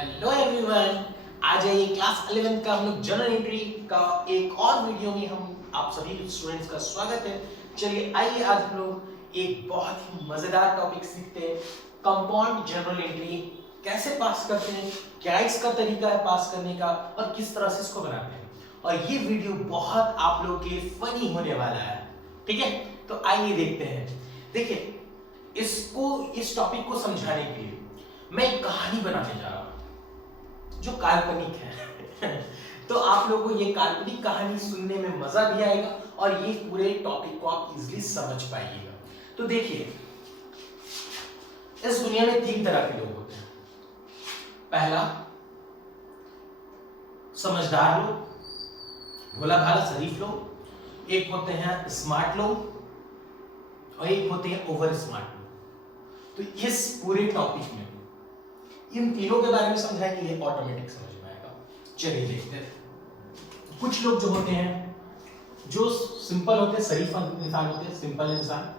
Hello everyone, आज है ये क्लास 11th का हम लोग जनरल एंट्री का एक और वीडियो में हम आप सभी स्टूडेंट्स का स्वागत है। चलिए आइए आज हम लोग एक बहुत ही मजेदार टॉपिक सीखते हैं। कंपाउंड जनरल एंट्री कैसे पास करते हैं, क्या इसका तरीका है पास करने का और किस तरह से इसको बनाते हैं। और ये वीडियो बहुत आप लोगों के लिए फनी होने वाला है, ठीक है? तो आइए देखते हैं। देखिए, इस टॉपिक को समझाने के लिए मैं एक कहानी बनाने जा रहा हूं जो काल्पनिक है। तो आप लोगों को ये काल्पनिक कहानी सुनने में मजा भी आएगा और ये पूरे टॉपिक को आप इजीली समझ पाइएगा। तो देखिए, इस दुनिया में तीन तरह के लोग होते हैं। पहला, समझदार लोग, भोला भाला शरीफ लोग। एक होते हैं स्मार्ट लोग और एक होते हैं ओवर स्मार्ट लोग। तो इस पूरे टॉपिक में इन तीनों के बारे में समझाएंगे, ये ऑटोमेटिक समझ में आएगा। चलिए देखते हैं। कुछ लोग जो होते हैं, जो सिंपल होते हैं, शरीफ इंसान होते हैं, सिंपल इंसान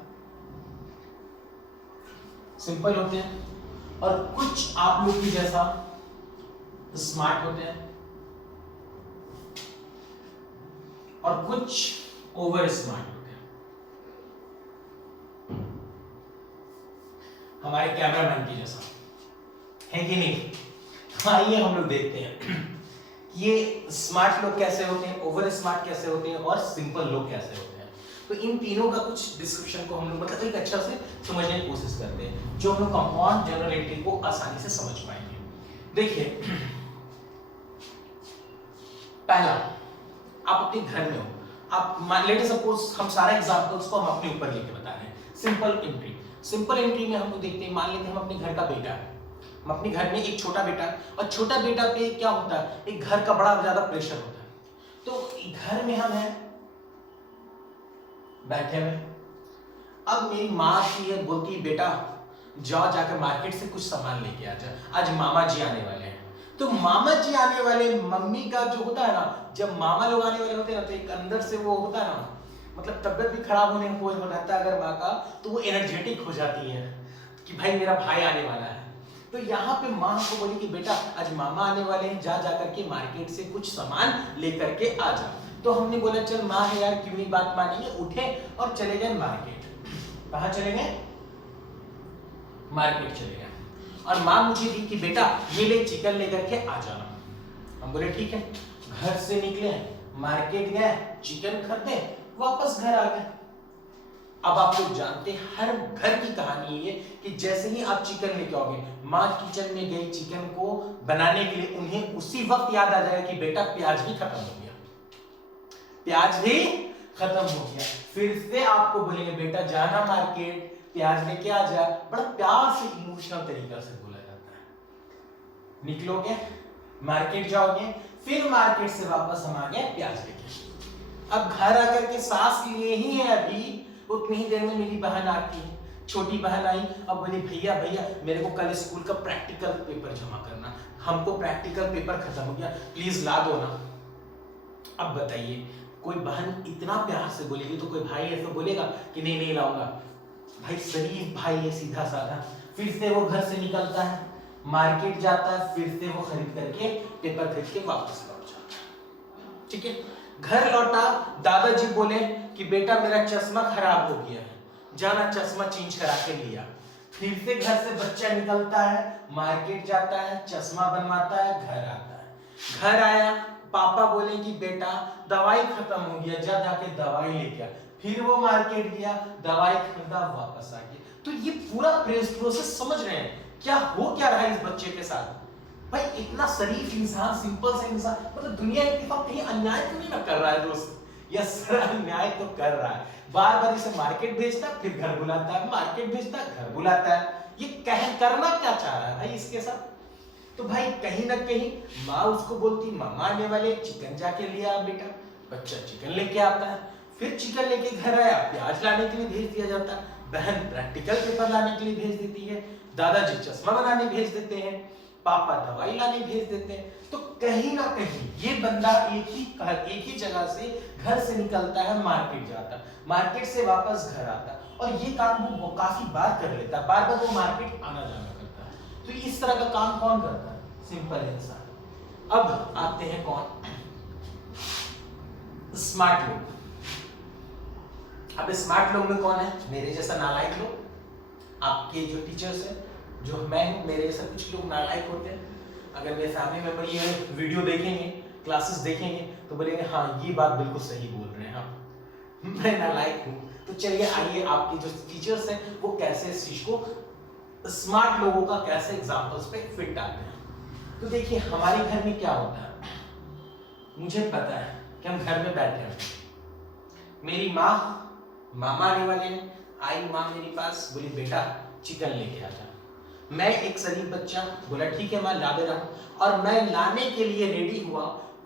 सिंपल होते हैं। और कुछ आप लोग की जैसा स्मार्ट होते हैं और कुछ ओवर स्मार्ट होते हैं। हमारे कैमरामैन की जैसा है कि नहीं? आइए हम लोग देखते हैं ये स्मार्ट लोग कैसे होते हैं, ओवर स्मार्ट कैसे होते हैं और सिंपल लोग कैसे होते हैं। तो इन तीनों का कुछ डिस्क्रिप्शन को हम लोग मतलब एक अच्छा से समझने की कोशिश करते हैं, जो हम लोग कंपाउंड जनरल एंट्री को आसानी से समझ पाएंगे। देखिए, पहला, आप अपने घर में हो, आप मान लेते सपोज हम सारे एग्जांपल्स को हम अपने ऊपर लेके बता रहे हैं। सिंपल एंट्री में हम लोग देखते हैं, मान लेते हैं हम अपने घर का बेटा है, हम अपने घर में एक छोटा बेटा है और छोटा बेटा पे क्या होता है, एक घर का बड़ा ज्यादा प्रेशर होता है। तो घर में हम हैं बैठे हुए, अब मेरी माँ की है, बोलती है बेटा जाओ जाकर मार्केट से कुछ सामान लेके आ जा, आज मामा जी आने वाले हैं। तो मामा जी आने वाले, मम्मी का जो होता है ना, जब मामा लोग आने वाले होते हैं ना, तो एक अंदर से वो होता है ना, मतलब तबियत भी खराब होने को रहता है अगर माँ का, तो वो एनर्जेटिक हो जाती है कि भाई मेरा भाई आने वाला है। तो यहाँ पे माँ को बोली कि बेटा आज मामा आने वाले हैं, जा जाकर के मार्केट से कुछ सामान लेकर के आ जा। तो हमने बोला चल माँ है यार, क्यों नहीं बात मानेंगे, उठे और चले गए मार्केट। कहाँ चले गए? मार्केट चले गए। और माँ मुझे दी कि बेटा ये ले चिकन लेकर के आ जाना। हम बोले ठीक है। घर से निकले, मार्केट गए, चिकन खरीदे, वापस घर आ गए। अब आप लोग जानते हैं हर घर की कहानी ये कि जैसे ही आप चिकन लेके आओगे, माँ किचन में गई चिकन को बनाने के लिए, उन्हें उसी वक्त याद आ जाएगा कि बेटा प्याज भी खत्म हो गया, प्याज भी खत्म हो गया। फिर से आपको बोलेंगे बेटा जाना मार्केट, प्याज लेके आ जा। बड़ा प्यार से इमोशनल तरीका से बोला जाता है। निकलोगे, मार्केट जाओगे, फिर मार्केट से वापस हम आ गए प्याज लेके। अब घर आकर के सांस लिए ही है अभी, उतनी ही देर में मेरी बहन आती है, छोटी बहन आई। अब बोली भैया भैया मेरे को कल स्कूल का प्रैक्टिकल पेपर जमा करना, हमको प्रैक्टिकल पेपर खत्म हो गया, प्लीज ला दो ना। अब बताइए, कोई बहन इतना प्यार से बोलेगी तो कोई भाई ऐसा बोलेगा कि नहीं नहीं लाऊंगा? भाई शरीफ भाई है, सीधा साधा। फिर से वो घर से निकलता है, मार्केट जाता है, फिर से वो खरीद करके पेपर खरीद के वापस लौट जाता है। ठीक है, घर लौटा, दादाजी बोले कि बेटा मेरा चश्मा खराब हो गया है, जाना चश्मा चेंज करा के लिया। फिर से घर से बच्चा निकलता है, मार्केट जाता है, चश्मा बनवाता है, घर आता है। घर आया, पापा बोले कि बेटा दवाई खत्म हो गया, जा जाके दवाई लेके आ। फिर वो मार्केट गया, दवाई खरीदा, वापस आ गया। तो ये पूरा प्रोसेस समझ रहे हैं क्या हो क्या रहा है इस बच्चे के साथ? भाई इतना शरीफ इंसान, सिंपल सा इंसान, मतलब दुनिया इत्तेफाक कहीं अन्याय तो नहीं ना कर रहा है दोस्त? यस, अन्याय तो कर रहा है। बार बार इसे मार्केट भेजता है, फिर घर बुलाता है, मार्केट भेजता है, घर बुलाता है। ये करना क्या चाह रहा है भाई इसके साथ? तो भाई कहीं ना कहीं माँ उसको बोलती मामा आने वाले, चिकन जाके लिया बेटा, बच्चा चिकन लेके आता है। फिर चिकन लेके घर आया, प्याज लाने के लिए भेज दिया जाता है, बहन प्रैक्टिकल पेपर लाने के लिए भेज देती है, दादाजी चश्मा बनाने भेज देते हैं, पापा दवाई लाने भेज देते हैं। तो कहीं ना कहीं ये बंदा एक ही जगह से घर से निकलता है, मार्केट जाता है, मार्केट से वापस घर आता है, और ये काम वो काफी बार कर लेता है, बार बार वो मार्केट आना जाना करता है। तो इस तरह का काम कौन करता है? सिंपल इंसान। अब आते हैं कौन, स्मार्ट लोग। अब स्मार्ट लोग में कौन है, मेरे जैसा नालायक लोग, आपके जो टीचर्स हैं, जो मैं हूं, मेरे जैसा कुछ लोग नालायक होते हैं। अगर मेरे फैमिली मेंबर ये वीडियो देखेंगे, क्लासेस देखेंगे, तो बोलेंगे हाँ ये बात बिल्कुल सही बोल रहे हैं आप, मैं नालायक हूँ। तो चलिए आइए आपके जो टीचर्स हैं वो कैसे इस चीज को स्मार्ट लोगों का कैसे एग्जांपल्स पे फिट डालते हैं। तो देखिए हमारे घर में क्या होता है, मुझे पता है कि हम घर में बैठे हैं, मेरी मामा आने वाले हैं, आई माँ मेरे पास, बोली बेटा चिकन लेके आ जा। मैं एक शरीफ बच्चा बोला ठीक है मैं ला दे रहा हूँ, और मैं लाने के लिए रेडी हुआ,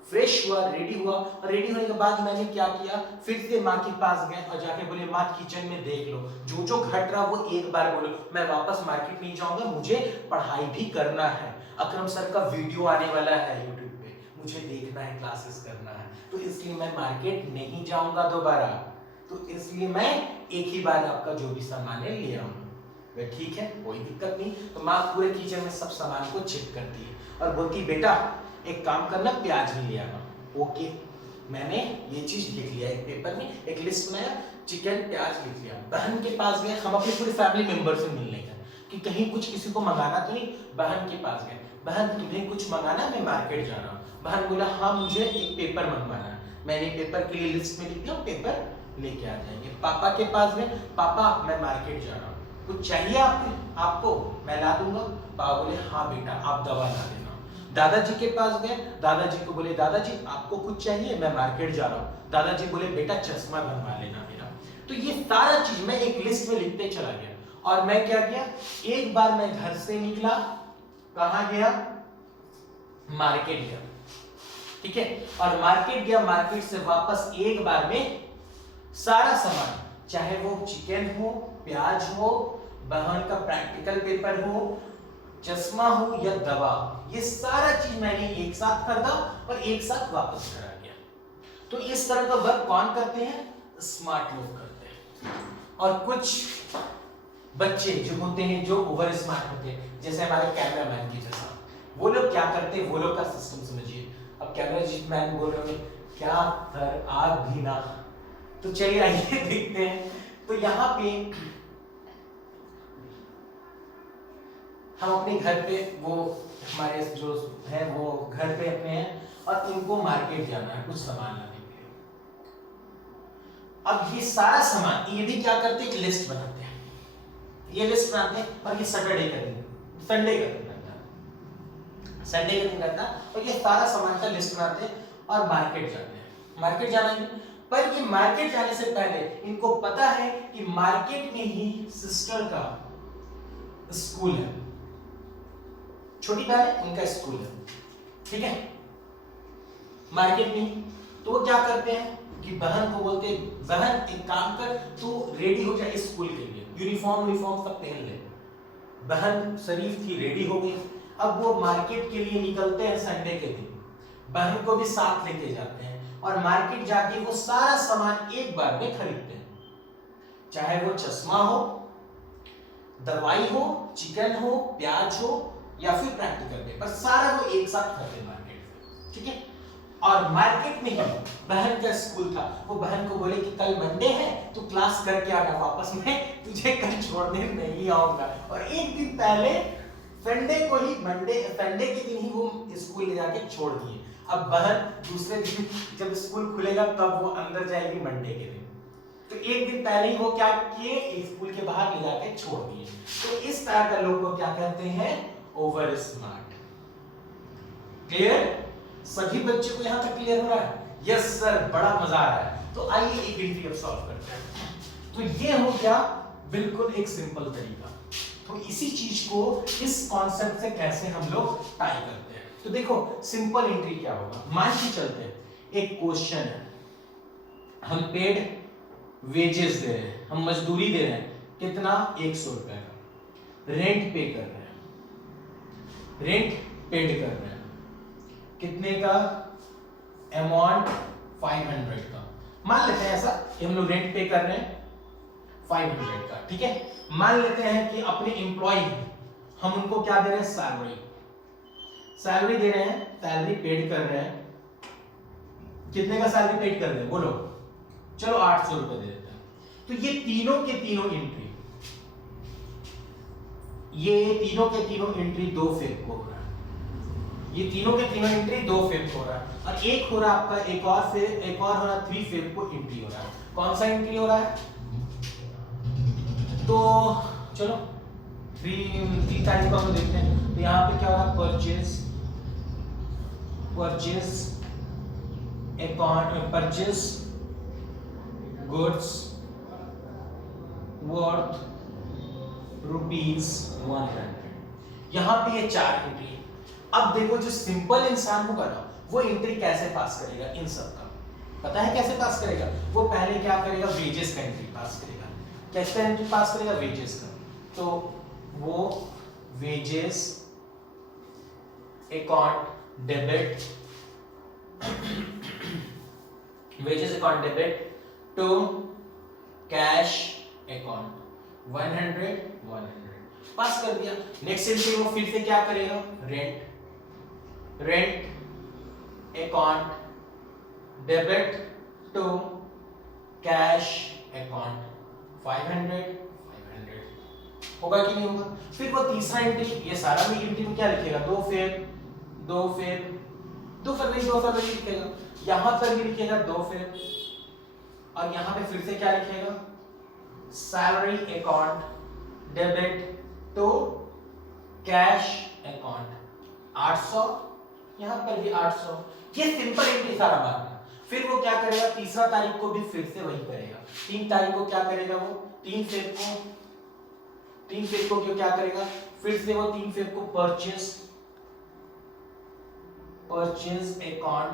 फ्रेश हुआ, रेडी हुआ, और रेडी होने के बाद मैंने क्या किया, फिर से माँ के पास गए और जाके बोले माँ किचन में देख लो, जो जो घट रहा वो एक बार बोलो, मैं वापस मार्केट नहीं जाऊंगा, मुझे पढ़ाई भी करना है, अकरम सर का वीडियो आने वाला है यूट्यूब पे, मुझे देखना है, क्लासेस करना है, तो इसलिए मैं मार्केट नहीं जाऊंगा दोबारा, तो इसलिए मैं एक ही बार आपका जो भी सामान है ले आऊंगा। वे ठीक है कोई दिक्कत नहीं। तो माँ पूरे किचन में सब सामान को चेक करती है और बोलती बेटा एक काम करना, प्याज भी ले आना। ओके, मैंने ये चीज लिख लिया, एक पेपर में एक लिस्ट बनाया, चिकन प्याज लिख लिया। बहन के पास गए, हम अपनी पूरी फैमिली मेंबर से मिलने गए कि कहीं कुछ किसी को मंगाना तो नहीं। बहन के पास गए, बहन तुम्हें कुछ मंगाना, मैं मार्केट जा रहा हूँ। बहन बोला हाँ मुझे एक पेपर मंगवाना है। मैंने पेपर के लिए लिस्ट में लिख दिया, पेपर लेके आ जाएंगे। पापा के पास गए, पापा मैं मार्केट जा रहा हूँ, कुछ चाहिए आपको मैं ला दूंगा। पापा बोले हाँ बेटा आप दवा ला देना। दादाजी के पास गए, दादाजी को बोले दादाजी आपको कुछ चाहिए, मैं मार्केट जा रहा हूँ। दादाजी बोले बेटा चश्मा बनवा लेना मेरा। तो ये सारा चीज मैं एक लिस्ट में लिखते चला गया। और मैं क्या किया, एक बार मैं घर से निकला, कहां गया, मार्केट गया, ठीक है, और मार्केट गया, मार्केट से वापस एक बार में सारा सामान, चाहे वो चिकन हो, प्याज हो, बहन का प्रैक्टिकल पेपर हो, चश्मा हो या दवा, ये सारा चीज मैंने एक साथ खरीदा और एक साथ वापस करा गया। तो इस तरह का वर्क कौन करते हैं, स्मार्ट लोग करते हैं। और कुछ बच्चे जो होते हैं जो ओवर स्मार्ट होते हैं, जैसे हमारे कैमरामैन की जैसा, वो लोग क्या करते हैं, वो लोग का सिस्टम समझिए। अब कैमरामैन बोल रहे हैं क्या कर आग भी ना, तो चलिए आइए देखते हैं। तो यहाँ पे हम अपने घर पे, वो हमारे जो है वो घर पे अपने हैं और उनको मार्केट जाना है कुछ सामान लाने के लिए। अब ये सारा सामान, ये भी क्या करते हैं, एक लिस्ट बनाते हैं, ये लिस्ट बनाते हैं और ये सैटरडे का दिन, संडे का दिन रहता है, संडे का दिन रहता है, और ये सारा सामान का लिस्ट बनाते हैं और मार्केट जाते हैं। मार्केट जाना है, पर ये मार्केट जाने से पहले इनको पता है कि मार्केट में ही सिस्टर का स्कूल है, छोटी बहन है उनका स्कूल है, ठीक है, मार्केट में। तो वो क्या करते हैं कि बहन को बोलते हैं बहन एक काम कर, तू रेडी हो जाए स्कूल के लिए, यूनिफॉर्म सब पहन ले। बहन शरीफ थी, रेडी हो गई। अब वो मार्केट के लिए निकलते हैं संडे के दिन, बहन को भी साथ लेके जाते हैं और मार्केट जाके वो सारा सामान एक बार में खरीदते हैं, चाहे वो चश्मा हो, दवाई हो, चिकन हो, प्याज हो या फिर प्रैक्टिकल पेपर, सारा वो एक साथ खरीदते हैं मार्केट से, ठीक है। और मार्केट में ही बहन का स्कूल था, वो बहन को बोले कि कल मंडे है तू क्लास करके आना, वापस मैं तुझे कल छोड़ने नहीं आऊंगा। और एक दिन पहले संडे को ही, संडे के दिन ही वो स्कूल ले जाके छोड़ दिए। अब बहन दूसरे दिन जब स्कूल खुलेगा तब वो अंदर जाएगी मंडे के दिन, तो एक दिन पहले ही वो क्या किए, स्कूल के बाहर ले जाके छोड़ दिए। तो इस तरह का लोग को क्या कहते हैं, ओवर स्मार्ट। क्लियर, सभी बच्चों को यहां तक क्लियर हो रहा है? यस सर, बड़ा मजा आ रहा है। तो आइए एक गिनती अब सॉल्व करते हैं। तो ये हो गया बिल्कुल एक सिंपल तरीका। तो इसी चीज को, इस कॉन्सेप्ट से कैसे हम लोग टाई करते हैं। तो देखो सिंपल एंट्री क्या होगा, मान के चलते हैं एक क्वेश्चन है, हम पेड वेजेस दे रहे हैं, हम मजदूरी दे रहे हैं, कितना 100 रुपए का, रेंट पे कर रहे हैं, रेंट पेड कर रहे हैं, कितने का, अमाउंट 500 का। मान लेते हैं ऐसा कि हम लोग रेंट पे कर रहे हैं 500 का, ठीक है। मान लेते हैं कि अपने एम्प्लॉय हम उनको क्या दे रहे हैं, सैलरी। सैलरी दे रहे हैं, सैलरी पेड कर रहे हैं, कितने का सैलरी पेड कर रहे हैं बोलो, चलो 800 रुपए दे देते हैं। तो ये तीनों के तीनों एंट्री, ये तीनों के तीनों एंट्री 2 फेब को हो रहा है, ये तीनों के तीनों एंट्री 2 फेब को हो रहा है, और एक हो रहा है आपका एक और हो रहा है 3 फेब को एंट्री हो रहा है। कौन सा एंट्री हो रहा है? तो चलो 3 तारीख को हम देखते हैं। तो यहाँ पे क्या हो रहा है? Purchase goods worth ₹100। यहाँ पे ये 4 एंट्री। अब देखो जो सिंपल इंसान होगा ना, वो एंट्री कैसे पास करेगा? इन सब का पता है कैसे पास करेगा? वो पहले क्या करेगा? वेजेस का एंट्री पास करेगा। कैसे एंट्री पास करेगा? वेजेस का। तो वो wages account debit, wages account debit to cash account 100 पास कर दिया। नेक्स्ट एंट्री वो फिर से क्या करेगा? Rent account debit to cash account 500 होगा कि नहीं होगा? फिर वो तीसरा एंट्री, ये सारा भी एंट्री में क्या लिखेगा? 2 फरवरी लिखेगा। यहां पर भी लिखेगा 2 फेब, और यहां पे फिर से क्या लिखेगा? Salary account debit to cash account 800, यहां पर भी 800। ये सिंपल एंट्री सारा मारना। फिर वो क्या करेगा? तीसरा तारीख को भी फिर से वही करेगा। 3 तारीख को क्या करेगा? वो 3 फेब को क्यों क्या करेगा? फिर से वो 3 फेब को purchase account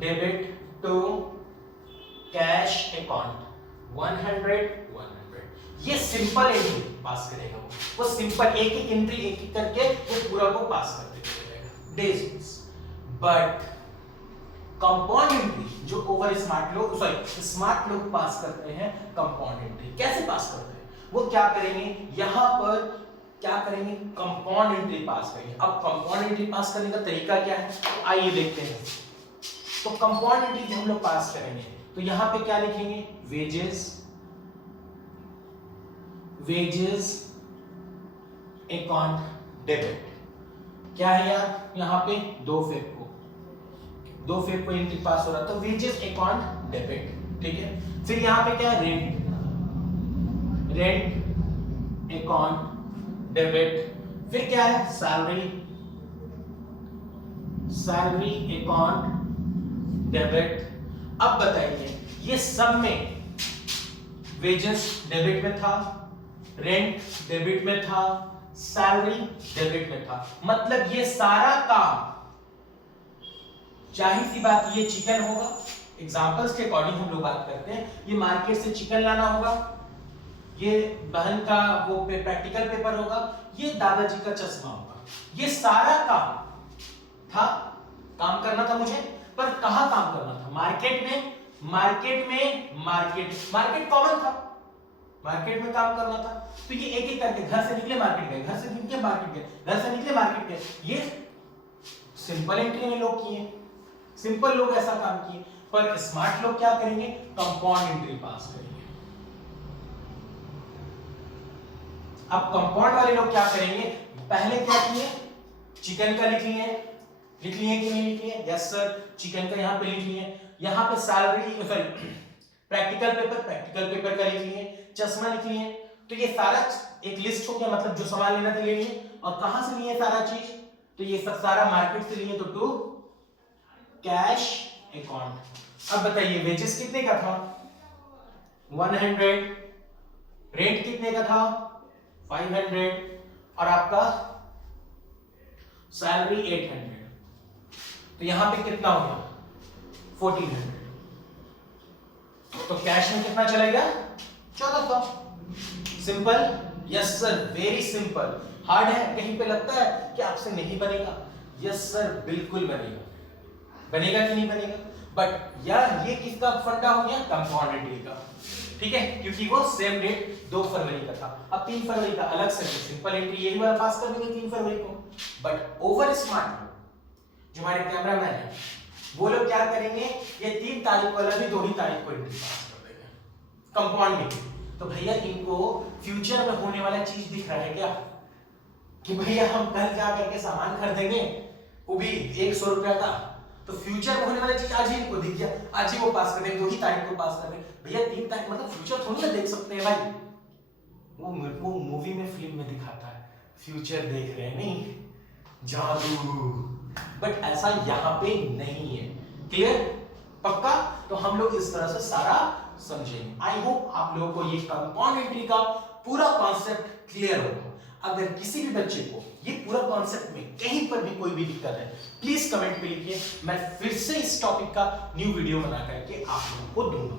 debit to cash account 100। ये सिंपल एंट्री पास करेगा। वो सिंपल एक एंट्री करके वो पूरा को पास करते रहेगा डेज। बट कंपाउंड एंट्री जो ओवर स्मार्ट लोग पास करते हैं, कंपाउंड एंट्री कैसे पास करते हैं? वो क्या करेंगे? यहां पर क्या करेंगे? कंपाउंड एंट्री पास करेंगे। अब कंपाउंड एंट्री पास करने का तरीका क्या है? तो आइए देखते हैं। तो कंपाउंड एंट्री जो हम लोग पास करेंगे, तो यहां पे क्या लिखेंगे? Wages account debit. क्या है यार? यहां पे 2 फेब को एंट्री पास हो रहा, तो वेजेस अकाउंट डेबिट, ठीक है। फिर यहां पे क्या है? Rent account debit. फिर क्या है? Salary account debit. अब बताइए, ये सब में वेजेस डेबिट में था, रेंट डेबिट में था, सैलरी डेबिट में था। मतलब ये सारा काम, जाहिर सी बात ये चिकन होगा। एग्जांपल्स के अकॉर्डिंग हम लोग बात करते हैं। ये मार्केट से चिकन लाना होगा, ये बहन का वो प्रैक्टिकल पेपर होगा, ये दादाजी का चश्मा होगा। ये सारा काम था, काम करना था मुझे, पर कहां काम करना था? मार्केट कॉमन था, मार्केट में काम करना था। तो ये एक एक करके घर से निकले मार्केट गए, घर से निकले मार्केट गए, घर से निकले मार्केट गए। ये सिंपल एंट्री में लोग किए, सिंपल लोग ऐसा काम किए। पर स्मार्ट लोग क्या करेंगे? कंपाउंड एंट्री पास करेंगे। अब कंपाउंड वाले लोग क्या करेंगे? पहले क्या किए? चिकन का लिख लिए कि नहीं लिख लिए? यस सर, चिकन का यहाँ पे लिख लिए। यहाँ पे सैलरी प्रैक्टिकल पेपर का लिख लिए, चश्मा लिख लिए। तो ये सारा एक लिस्ट हो गया, मतलब जो सामान लेना था ले लिए। और कहां से लिए सारा चीज? तो ये सब सारा मार्केट से लिए, तो टू कैश अकाउंट। अब बताइए वेजेस कितने का था? 100। रेंट कितने का था? 500। और आपका सैलरी 800। तो यहां पे कितना हो गया? 1400। तो कैश में कितना चलेगा? 1400। Simple? Yes sir, very simple. Hard है? कहीं पे लगता है कि आपसे नहीं बनेगा? यस सर, बिल्कुल बनेगा। बनेगा कि नहीं बनेगा? बट यार ये किसका फंडा हो गया? कंपाउंड एंट्री का। ठीक है, क्योंकि वो सेम डेट 2 फरवरी का था। अब 3 फरवरी का अलग से सिंपल एंट्री यही वाला पास कर देंगे 3 फरवरी को। बट ओवर स्मार्ट जो हमारे कैमरामैन है वो लोग क्या करेंगे, ये 3 तारीख वाला भी 2 ही तारीख को एंट्री पास कर देंगे कंपाउंडिंग। तो भैया इनको फ्यूचर में होने वाला चीज दिख रहा है क्या, कि भैया हम कल जा करके सामान खरीदेंगे वो भी 100 रुपया का, तो फ्यूचर में होने वाली चीज आज ही इनको दिख गया, आज ही वो पास कर देंगे, 2 ही तारीख को पास कर देंगे। भैया 3 तारीख मतलब फ्यूचर थोड़ी ना देख सकते हैं भाई, वो मूवी में फिल्म में दिखाता है फ्यूचर देख रहे हैं, नहीं जादू। बट ऐसा यहाँ पे नहीं है, क्लियर पक्का। तो हम लोग इस तरह से सारा समझेंगे। आई होप आप लोगों को ये कंपाउंड एंट्री का पूरा कॉन्सेप्ट क्लियर होगा। अगर किसी भी बच्चे को ये पूरा कॉन्सेप्ट में कहीं पर भी कोई भी दिक्कत है प्लीज कमेंट पे लिखिए, मैं फिर से इस टॉपिक का न्यू वीडियो बना करके आप लोगों को दूंगा,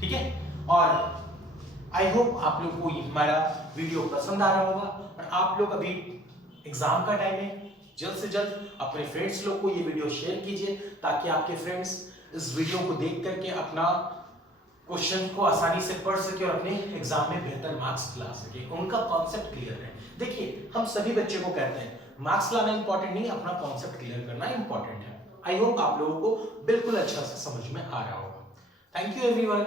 ठीक है। और आई होप आप लोग को हमारा वीडियो पसंद आ रहा होगा, और आप लोग अभी एग्जाम का टाइम है, जल्द से जल्द अपने फ्रेंड्स लोग को ये वीडियो शेयर कीजिए, ताकि आपके फ्रेंड्स इस वीडियो को देख करके अपना क्वेश्चन को आसानी से पढ़ सके और अपने एग्जाम में बेहतर मार्क्स ला सके, उनका कॉन्सेप्ट क्लियर है। देखिए हम सभी बच्चे को कहते हैं मार्क्स लाना इंपॉर्टेंट नहीं, अपना कॉन्सेप्ट क्लियर करना इंपॉर्टेंट है। आई होप आप लोगों को बिल्कुल अच्छा से समझ में आ रहा होगा। Thank you everyone.